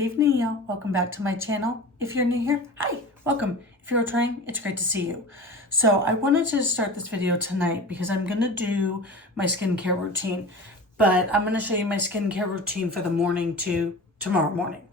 Good evening, y'all. Welcome back to my channel. If you're new here, hi, welcome. If you're returning, it's great to see you. So I wanted to start this video tonight because I'm going to do my skincare routine, but I'm going to show you my skincare routine for the morning to tomorrow morning.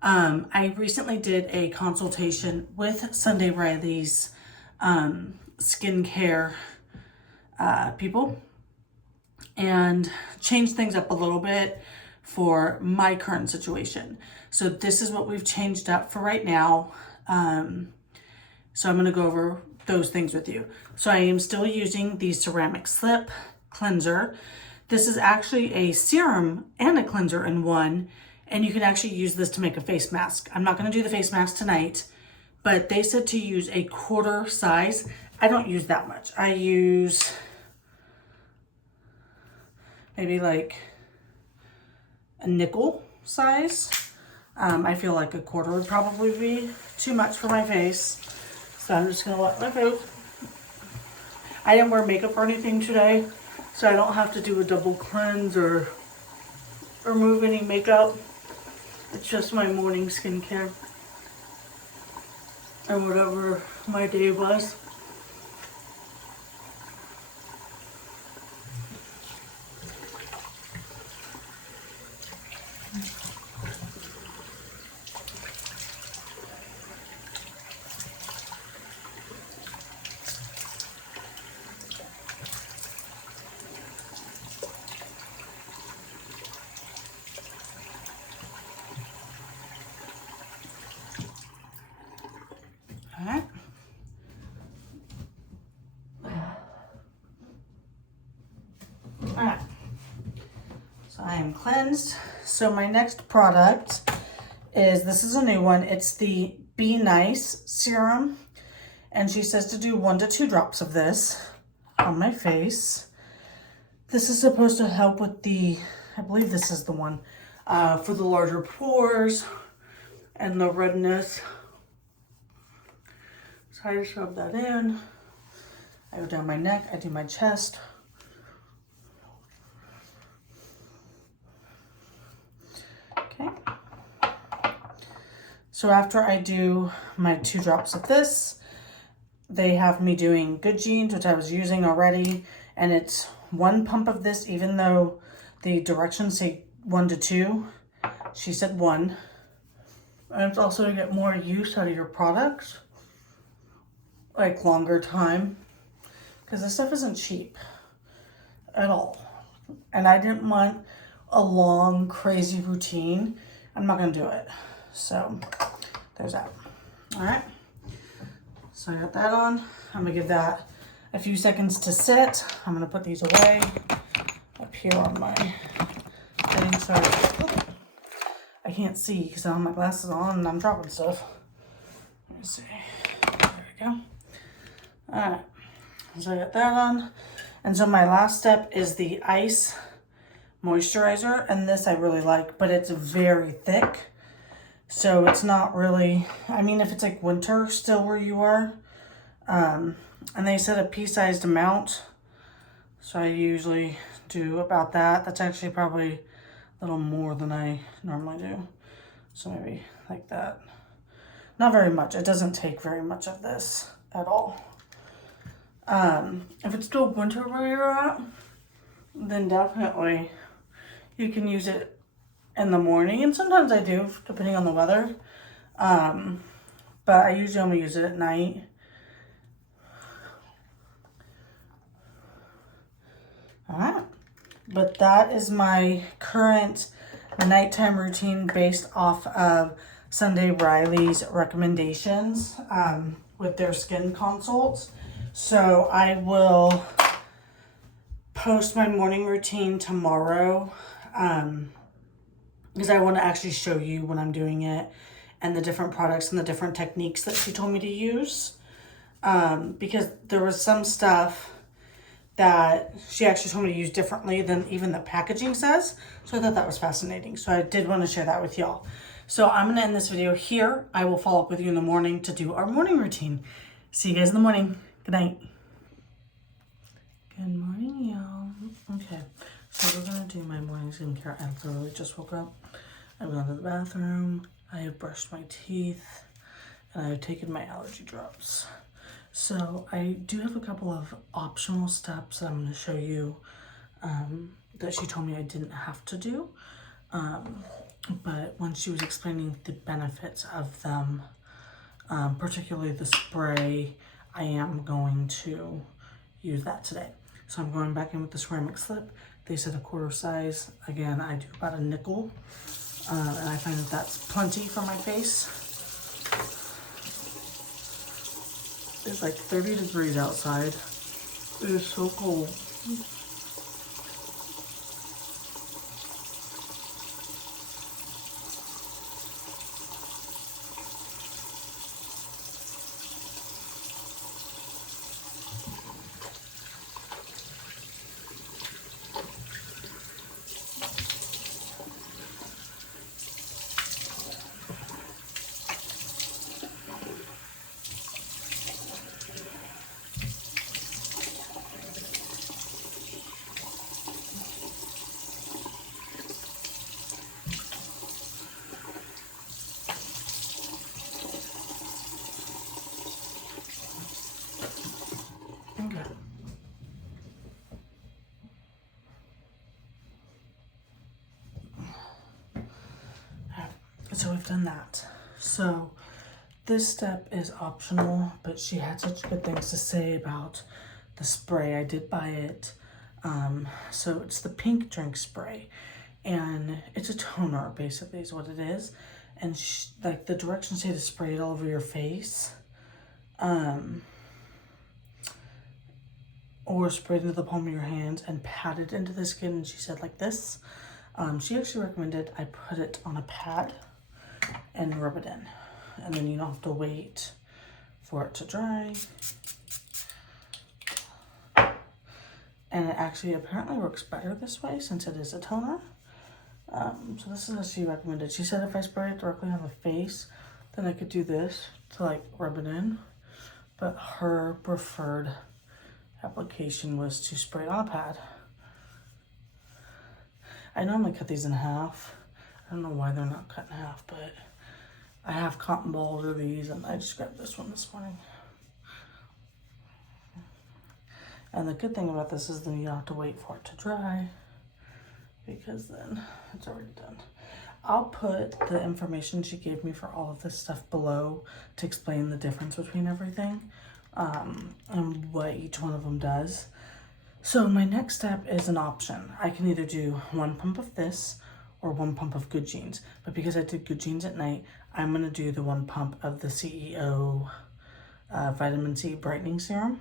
I recently did a consultation with Sundayriley's skincare people and changed things up a little bit for my current situation. So this is what we've changed up for right now. So I'm going to go over those things with you. So I am still using the ceramic slip cleanser. This is actually a serum and a cleanser in one, and you can actually use this to make a face mask. I'm not going to do the face mask tonight, but they said to use a quarter size. I don't use that much. I use maybe like a nickel size. I feel like a quarter would probably be too much for my face. So I'm just gonna let my face. I didn't wear makeup or anything today, so I don't have to do a double cleanse or remove any makeup. It's just my morning skincare and whatever my day was. Alright. Alright. So I am cleansed. So my next product is, this is a new one. It's the Be Nice Serum. And she says to do 1 to 2 drops of this on my face. This is supposed to help with the, I believe this is the one, for the larger pores and the redness. So I just rub that in. I go down my neck, I do my chest. Okay. So after I do my 2 drops of this, they have me doing Good Genes, which I was using already, and it's 1 pump of this, even though the directions say 1 to 2. She said 1. And it's also to get more use out of your products, like longer time, because this stuff isn't cheap at all. And I didn't want a long, crazy routine. I'm not gonna do it. So there's that. All right. So I got that on. I'm gonna give that a few seconds to sit. I'm gonna put these away up here on my thing. So I can't see because I have my glasses on and I'm dropping stuff. Let me see. There we go. All right. So I got that on. And so my last step is the ice moisturizer, and this I really like, but it's very thick. So it's not really, I mean, if it's like winter still where you are, and they said a pea-sized amount, so I usually do about that. That's actually probably a little more than I normally do. So maybe like that. Not very much. It doesn't take very much of this at all. If it's still winter where you're at, then definitely you can use it in the morning, and sometimes I do, depending on the weather. But I usually only use it at night. Alright, but that is my current nighttime routine based off of Sundayriley's recommendations with their skin consults. So I will post my morning routine tomorrow because I want to actually show you when I'm doing it and the different products and the different techniques that she told me to use, because there was some stuff that she actually told me to use differently than even the packaging says. So I thought that was fascinating. So I did want to share that with y'all. So I'm going to end this video here. I will follow up with you in the morning to do our morning routine. See you guys in the morning. Good night. Good morning, y'all. Okay, so we're gonna do my morning skincare. I literally just woke up. I've gone to the bathroom, I have brushed my teeth, and I have taken my allergy drops. So I do have a couple of optional steps that I'm going to show you that she told me I didn't have to do. But when she was explaining the benefits of them, particularly the spray, I am going to use that today. So I'm going back in with the ceramic slip. They said a quarter size. Again, I do about a nickel. And I find that that's plenty for my face. It's like 30 degrees outside. It is so cold. So we've done that. So this step is optional, but she had such good things to say about the spray. I did buy it. So it's the pink drink spray, and it's a toner basically is what it is. And like the directions say to spray it all over your face, or spray it into the palm of your hands and pat it into the skin. And she said like this. She actually recommended I put it on a pad and rub it in, and then you don't have to wait for it to dry. And it actually apparently works better this way since it is a toner. So this is what she recommended. She said if I spray it directly on the face, then I could do this to like rub it in, but her preferred application was to spray it on a pad. I normally cut these in half. I don't know why they're not cut in half, but I have cotton balls of these, and I just grabbed this one this morning. And the good thing about this is then you don't have to wait for it to dry, because then it's already done. I'll put the information she gave me for all of this stuff below to explain the difference between everything, and what each one of them does. So my next step is an option. I can either do 1 pump of this or 1 pump of Good Genes. But because I did Good Genes at night, I'm going to do the 1 pump of the C.E.O. Vitamin C Brightening Serum.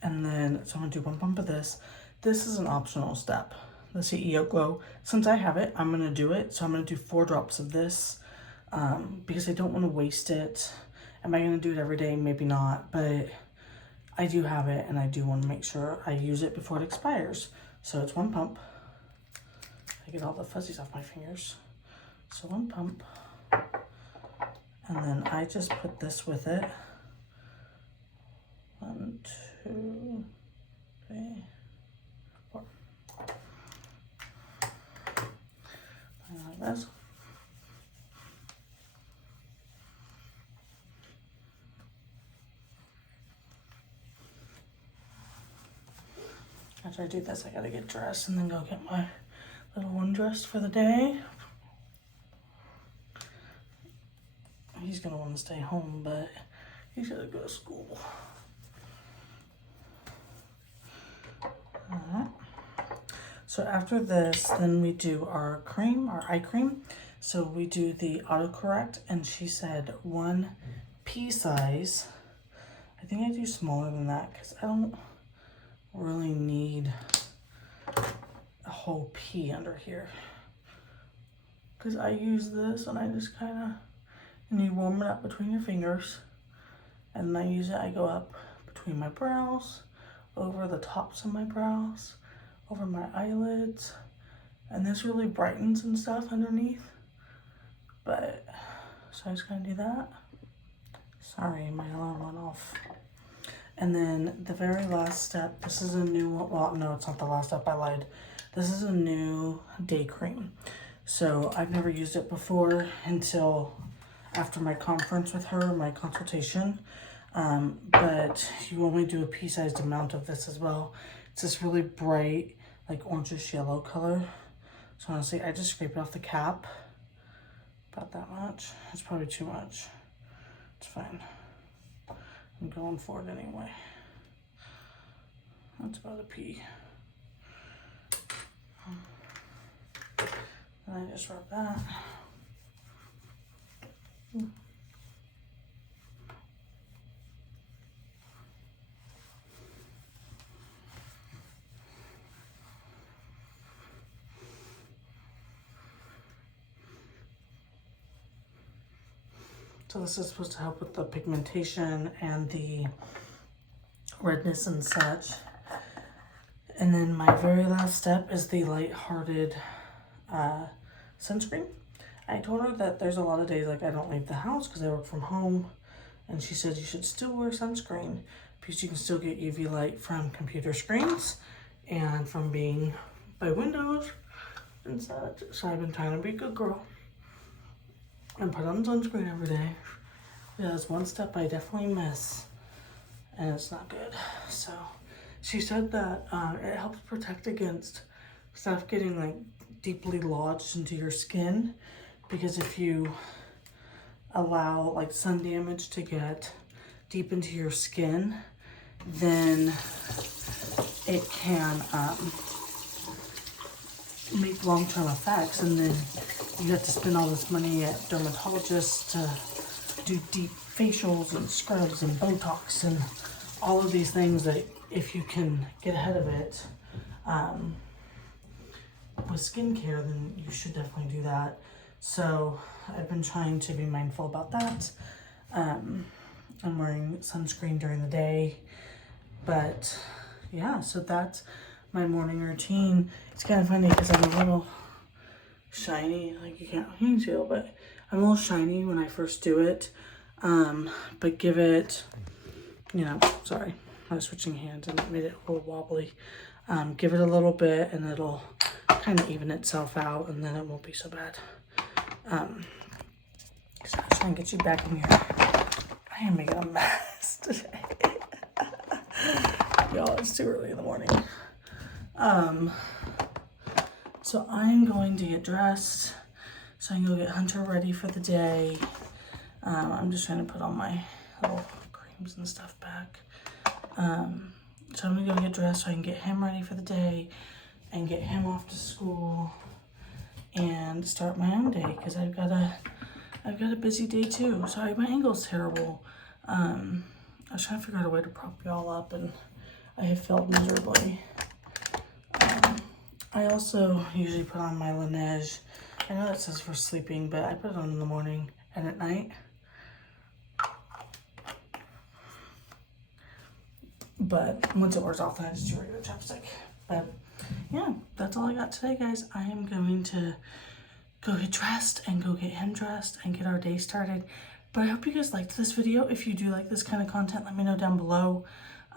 And then, so I'm going to do 1 pump of this. This is an optional step, the C.E.O. Glow. Since I have it, I'm going to do it. So I'm going to do 4 drops of this because I don't want to waste it. Am I going to do it every day? Maybe not, but I do have it, and I do want to make sure I use it before it expires. So it's 1 pump. I get all the fuzzies off my fingers. So 1 pump. And then I just put this with it. 1, 2, 3, 4. Like this. After I do this, I gotta get dressed and then go get my little one dressed for the day. He's gonna want to stay home, but he's gotta go to school. Alright. So after this, then we do our cream, our eye cream. So we do the autocorrect, and she said 1 pea size. I think I do smaller than that because I don't really need a whole pea under here. Because I use this and I just kind of, and you warm it up between your fingers. And then I use it, I go up between my brows, over the tops of my brows, over my eyelids. And this really brightens and stuff underneath. But, so I just kind of do that. Sorry, my alarm went off. And then the very last step, this is a new one. Well, no, it's not the last step, I lied. This is a new day cream. So I've never used it before until after my conference with her, my consultation. But you only do a pea-sized amount of this as well. It's this really bright, like orangish yellow color. So honestly, I just scrape it off the cap. About that much. It's probably too much. It's fine. I'm going for it anyway. That's about a pea. And I just rub that. So this is supposed to help with the pigmentation and the redness and such. And then my very last step is the lighthearted sunscreen. I told her that there's a lot of days like I don't leave the house because I work from home. And she said you should still wear sunscreen because you can still get UV light from computer screens and from being by windows and such. So I've been trying to be a good girl and put on sunscreen every day. Yeah, that's one step I definitely miss, and it's not good. So she said that it helps protect against stuff getting like deeply lodged into your skin, because if you allow like sun damage to get deep into your skin, then it can make long-term effects, and then you have to spend all this money at dermatologists to do deep facials and scrubs and Botox and all of these things that if you can get ahead of it with skincare, then you should definitely do that. So I've been trying to be mindful about that. I'm wearing sunscreen during the day, but yeah, so that's my morning routine. It's kind of funny because I'm a little shiny, like you can't see it, but I'm a little shiny when I first do it. But give it, you know, sorry, I was switching hands and it made it a little wobbly. Give it a little bit and it'll kind of even itself out, and then it won't be so bad. So I'll try and get you back in here. I am making a mess today. Y'all, it's too early in the morning. So I'm going to get dressed so I can go get Hunter ready for the day. I'm just trying to put all my little creams and stuff back. So I'm gonna go get dressed so I can get him ready for the day and get him off to school and start my own day, because I've got a busy day too. Sorry, my angle's terrible. I was trying to figure out a way to prop y'all up, and I have failed miserably. I also usually put on my Laneige. I know that says for sleeping, but I put it on in the morning and at night. But once it wears off, then I just do regular chapstick. But yeah, that's all I got today, guys. I am going to go get dressed and go get him dressed and get our day started. But I hope you guys liked this video. If you do like this kind of content, let me know down below.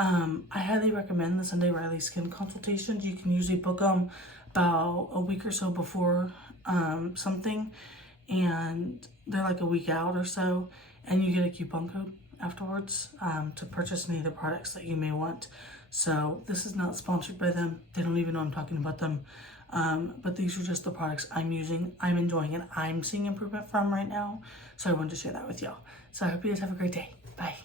I highly recommend the Sunday Riley skin consultations. You can usually book them about a week or so before something, and they're like a week out or so, and you get a coupon code afterwards to purchase any of the products that you may want. So this is not sponsored by them. They don't even know I'm talking about them. But these are just the products I'm using, I'm enjoying, and I'm seeing improvement from right now. So I wanted to share that with y'all. So I hope you guys have a great day. Bye.